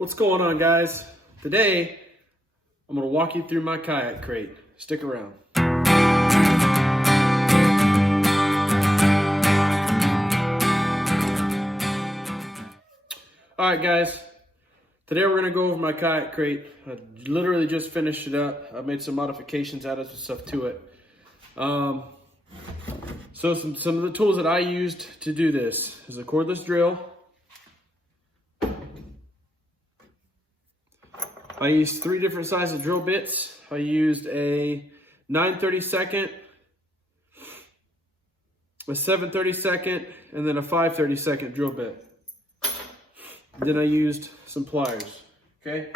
What's going on, guys? Today, I'm going to walk you through my kayak crate. Stick around. Alright guys, today we're going to go over my kayak crate. I literally just finished it up. I made some modifications, added some stuff to it. So some of the tools that I used to do this is a cordless drill. I used 3 different sizes of drill bits. I used a 9/32, a 7/32, and then a 5/32 drill bit. Then I used some pliers, okay?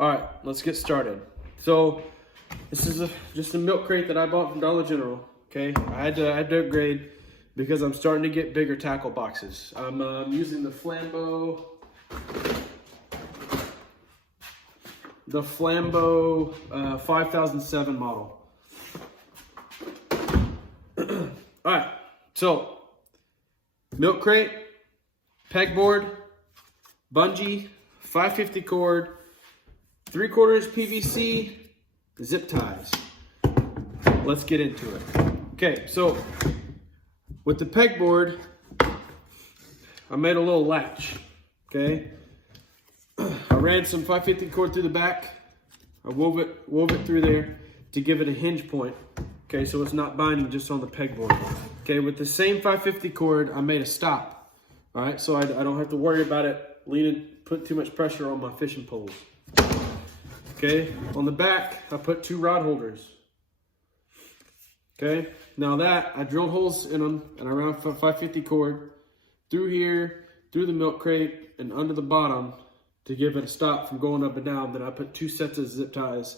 All right, let's get started. So this is just a milk crate that I bought from Dollar General, okay? I had to upgrade because I'm starting to get bigger tackle boxes. I'm using the Flambeau 5007 model. All right, so milk crate, pegboard, bungee, 550 cord, 3/4 inch PVC, zip ties. Let's get into it. Okay, so with the pegboard, I made a little latch, okay? I ran some 550 cord through the back. I wove it through there to give it a hinge point. Okay, so it's not binding just on the pegboard. Okay, with the same 550 cord, I made a stop. All right, so I don't have to worry about it put too much pressure on my fishing poles. Okay, on the back, I put 2 rod holders. Okay, now that, I drilled holes in them and I ran 550 cord through here, through the milk crate, and under the bottom, to give it a stop from going up and down. Then I put 2 sets of zip ties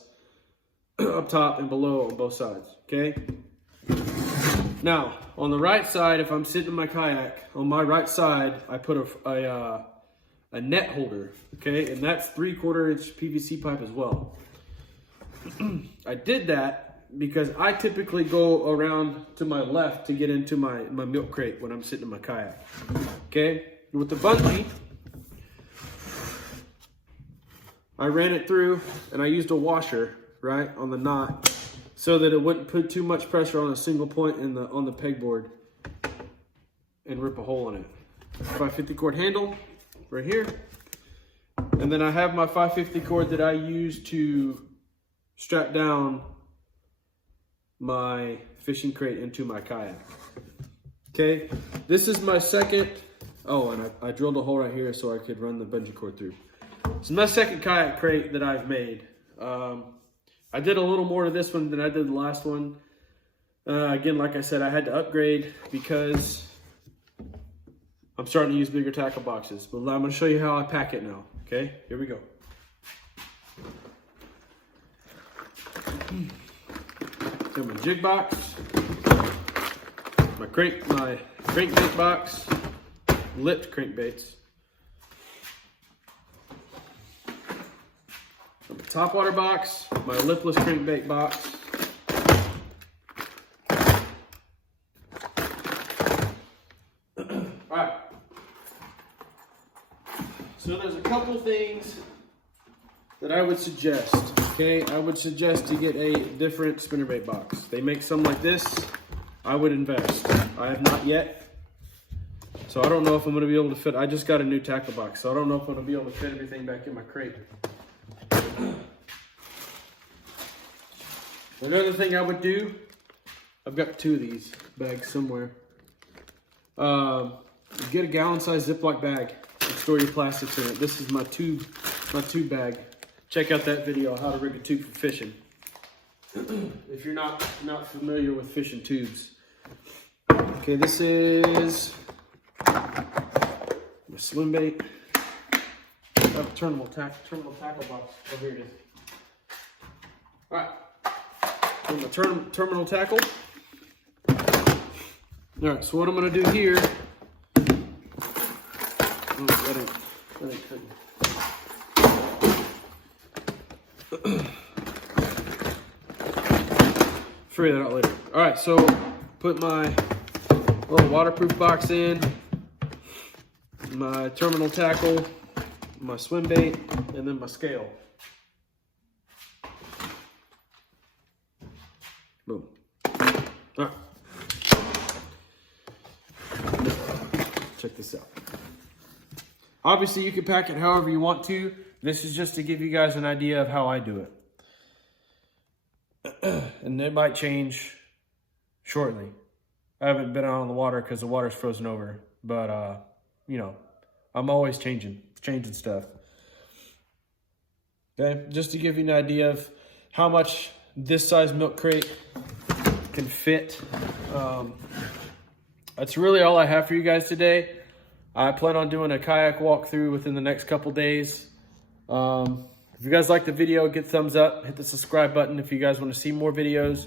up top and below on both sides, okay? Now, on the right side, if I'm sitting in my kayak, on my right side, I put a net holder, okay? And that's 3/4 inch PVC pipe as well. I did that because I typically go around to my left to get into my milk crate when I'm sitting in my kayak, okay? With the bungee, I ran it through and I used a washer, right, on the knot so that it wouldn't put too much pressure on a single point on the pegboard and rip a hole in it. 550 cord handle right here. And then I have my 550 cord that I use to strap down my fishing crate into my kayak. Okay, this is my second, and I drilled a hole right here so I could run the bungee cord through. It's my second kayak crate that I've made. I did a little more to this one than I did the last one. Again, like I said, I had to upgrade because I'm starting to use bigger tackle boxes. But I'm going to show you how I pack it now. Okay, here we go. Got my jig box, my crankbait box, lipped crankbaits. My top water box, my lipless crankbait box. Alright. So there's a couple things that I would suggest. Okay, I would suggest to get a different spinnerbait box. They make some like this. I would invest. I have not yet. So I don't know if I'm going to be able to fit. I just got a new tackle box, so I don't know if I'm going to be able to fit everything back in my crate. Another thing I would do, I've got 2 of these bags somewhere. Get a gallon-sized Ziploc bag and store your plastics in it. This is my tube bag. Check out that video on how to rig a tube for fishing. If you're not familiar with fishing tubes. Okay, this is my swim bait. I have a terminal tackle box. Oh, here it is. All right. So my terminal tackle. All right, so what I'm gonna do here, that ain't cutting. Figure that out later. All right, so put my little waterproof box in, my terminal tackle, my swim bait, and then my scale. Boom. All right. Check this out. Obviously, you can pack it however you want to. This is just to give you guys an idea of how I do it. And it might change shortly. I haven't been out on the water because the water's frozen over. But, you know, I'm always changing stuff. Okay, just to give you an idea of how much this size milk crate can fit. That's really all I have for you guys today. I plan on doing a kayak walkthrough within the next couple days. If you guys like the video, get a thumbs up, hit the subscribe button if you guys want to see more videos.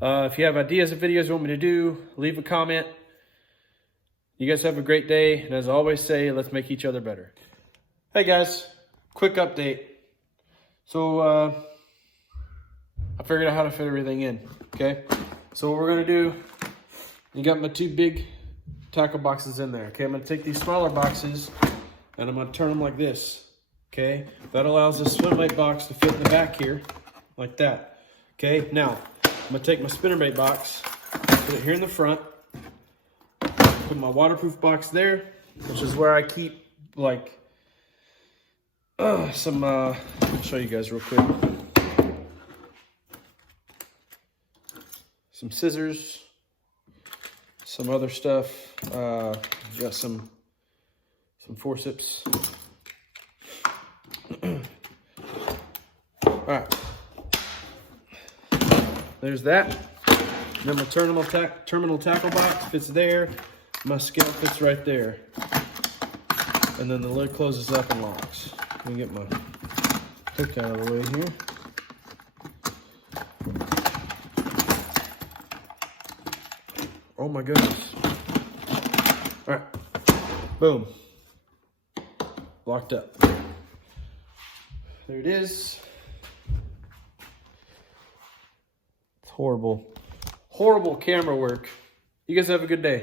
If you have ideas of videos you want me to do, leave a comment. You guys have a great day, and as I always say, let's make each other better. Hey guys, quick update. So I figured out how to fit everything in, okay? So what we're gonna do, you got my 2 big tackle boxes in there, okay? I'm gonna take these smaller boxes and I'm gonna turn them like this. Okay, that allows the swim bait box to fit in the back here, like that. Okay, now, I'm gonna take my spinnerbait box, put it here in the front, put my waterproof box there, which is where I keep, like, I'll show you guys real quick. Some scissors, some other stuff, got some forceps. All right, there's that. Then my terminal tackle box fits there. My scale fits right there. And then the lid closes up and locks. Let me get my hook out of the way here. Oh my goodness. All right, boom, locked up. There it is. It's horrible camera work. You guys have a good day.